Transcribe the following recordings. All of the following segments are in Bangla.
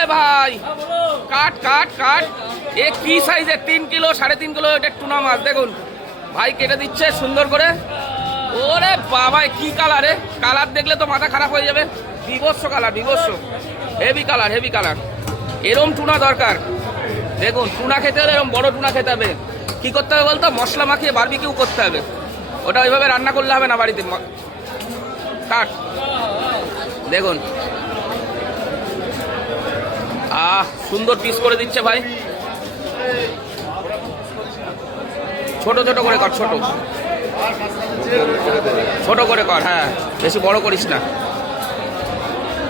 এ ভাই, কাট কাট কাট। এ কি সাইজের তিন কিলো, সাড়ে তিন কিলো এটা টুনা মাছ, দেখুন। ভাই কেটে দিচ্ছে সুন্দর করে। ওরে বাবা কি কালার কালার দেখলে তো মাথা খারাপ হয়ে যাবে। বিভৎস কালার বিভৎস। হেভি কালার হেভি কালার এরম টুনা দরকার। দেখুন, টুনা খেতে হলে এরম বড় টুনা খেতে হবে। কি করতে হবে বলতো? মশলা মাখিয়ে বারবিকিউ করতে হবে। ওটা ওইভাবে রান্না করলে হবে না বাড়িতে। কাট। দেখুন সুন্দর পিস করে দিচ্ছে ভাই। ছোট ছোট করে কর ছোট। ছোট করে কর হ্যাঁ বেশি বড় করিস না।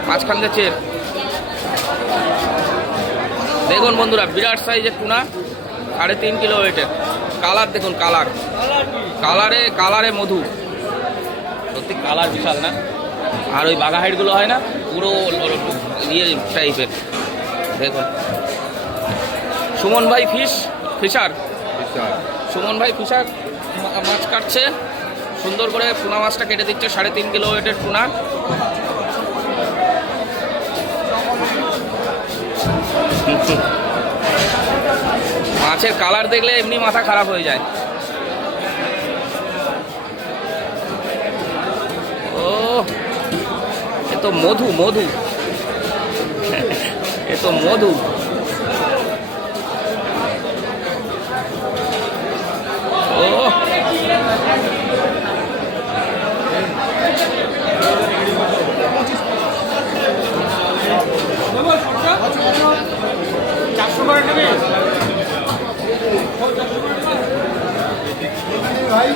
মাঝখান চেপ দেখুন বন্ধুরা, বিরাট সাইজের টুনা, সাড়ে তিন কিলো ওয়েটের কালার দেখুন, কালার। কালারে কালারে মধু। সত্যি কালার বিশাল না? আর ওই বাঘা হাইটগুলো হয় না? পুরো ইয়ে টাইপের দেখুন সুমন ভাই ফিশ ফিশার? সুমন ভাই ফিশার মাছ কাটছে। সুন্দর করে টুনা মাছটা কেটে দিচ্ছে সাড়ে তিন কিলো ওয়েটের টুনা মাছের কালার দেখলে এমনি মাথা খারাপ হয়ে যায়। ও এ তো মধু মধু। এ তো মধু ভাই